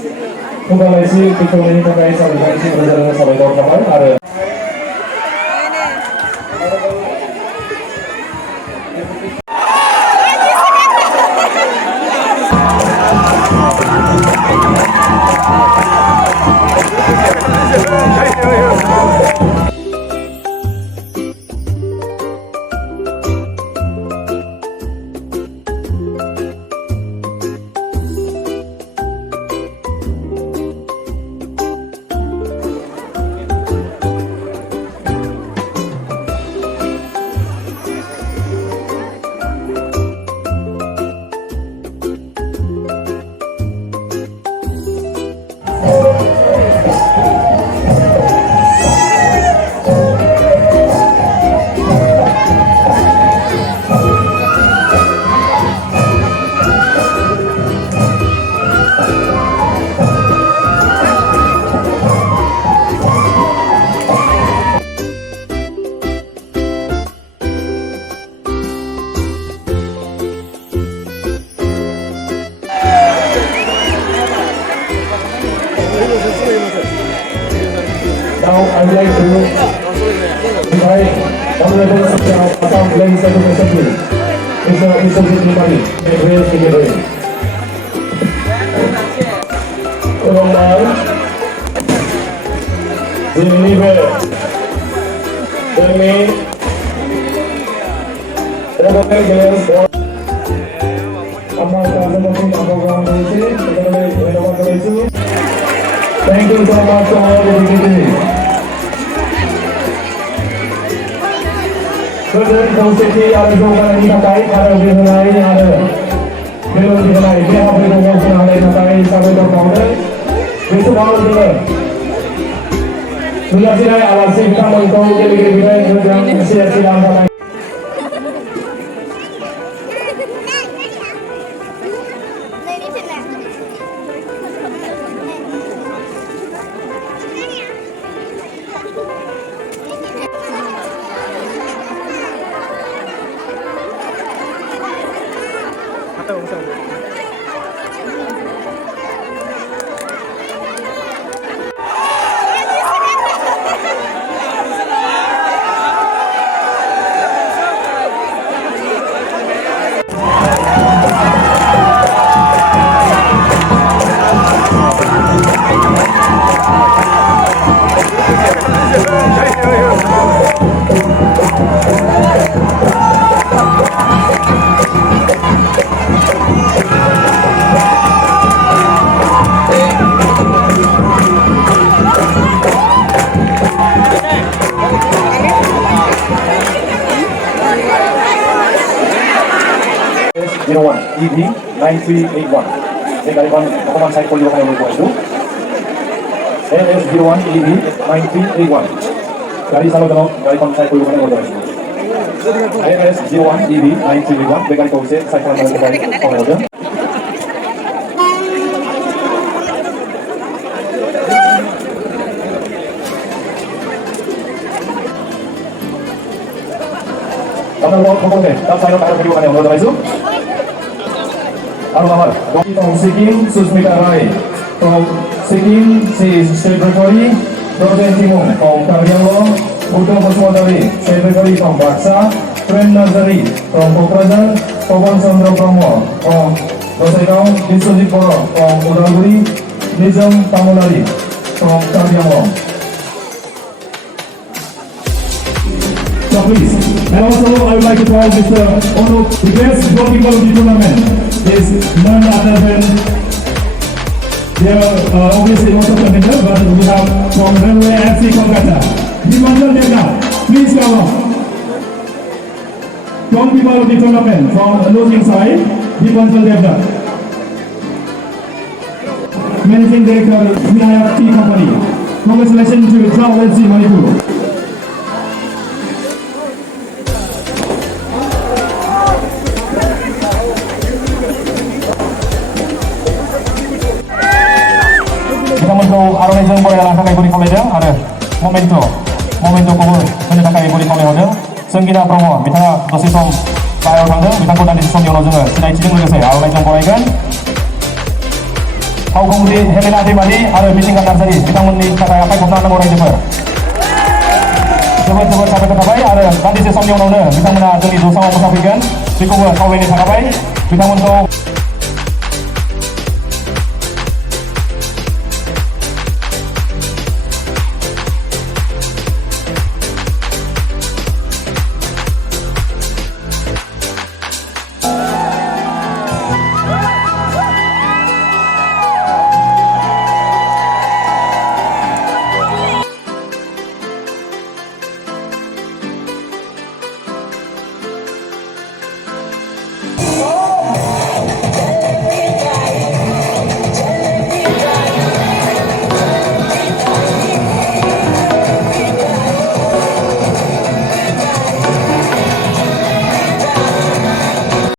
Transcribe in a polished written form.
Kembali dikulini terkait sampai isi berjalan sampai tahun kapan ada. Now I would like to invite Honorable Assam Legislative Assembly, Mr. Jimari, and raise the gathering. Tolonglah, deliver demi Republik Indonesia. Thank you so much for all the visiting. Kemudian konsepsi ada juga yang terkait ada video lain ada video lain dia video yang lain terkait sampai berkongsi besok malam juga. Sudah siap alat kita untuk jadi video yang siap-siap. EV 9381. Saya kalikan dokumen saya polio kami berbuat itu. LS01 EV 9381. Dari salah satu kalikan saya polio kami berbuat itu. LS01 EV 9381. Bekali kau saya kalikan kami berbuat itu. Kamu mau ngomong deh, tak saya nak video kami berbuat itu. Alamat, from Sikkim, Susmita Rai. From Sikkim, she is Secretary, Rosen Timon. From Karyangon, Uddhav Baswantari, Secretary from Baksa. Friend Nazari, from Kokrajhar, Pawan Chandra Brahma. From Rosaigaon, Biswajit Bora, from Udalguri, Nizam Tamulari, from Karyangon. So please, and also I would like to call Mr. Onu, the best goalkeeper of the tournament. Is none other than they are obviously also contender, but we have from Railway FC Kolkata. Dimanjal Devna, please come up. Goalkeeper of the tournament from losing side, Dimanjal Devna. Managing Director, Vinayak Tea Company. Congratulations to Travel FC Manipur. Arwahnya boleh langkah kaki beri kolej ada momentum kubur menyetak kaki beri kolej ada sengkina promo kita dosis som payo tangga kita kau nanti som jono juga sinai cijeng lagi saya arwahnya boleh kan फावखुंग्रि Helena Daimari आरो मिथिंगा नार्जारि बिथांमोननि थाखाय आखाइ खबना होनांगौ रायजोफोर। जोबोद जोबोद साबायखर थाबाय आरो दान्दिसे समनि उनावनो बिथांमोना जोंनि जौसाङाव मोसाफैगोन बेखौबो खावलायनाय थाखाबाय बिथांमोनखौ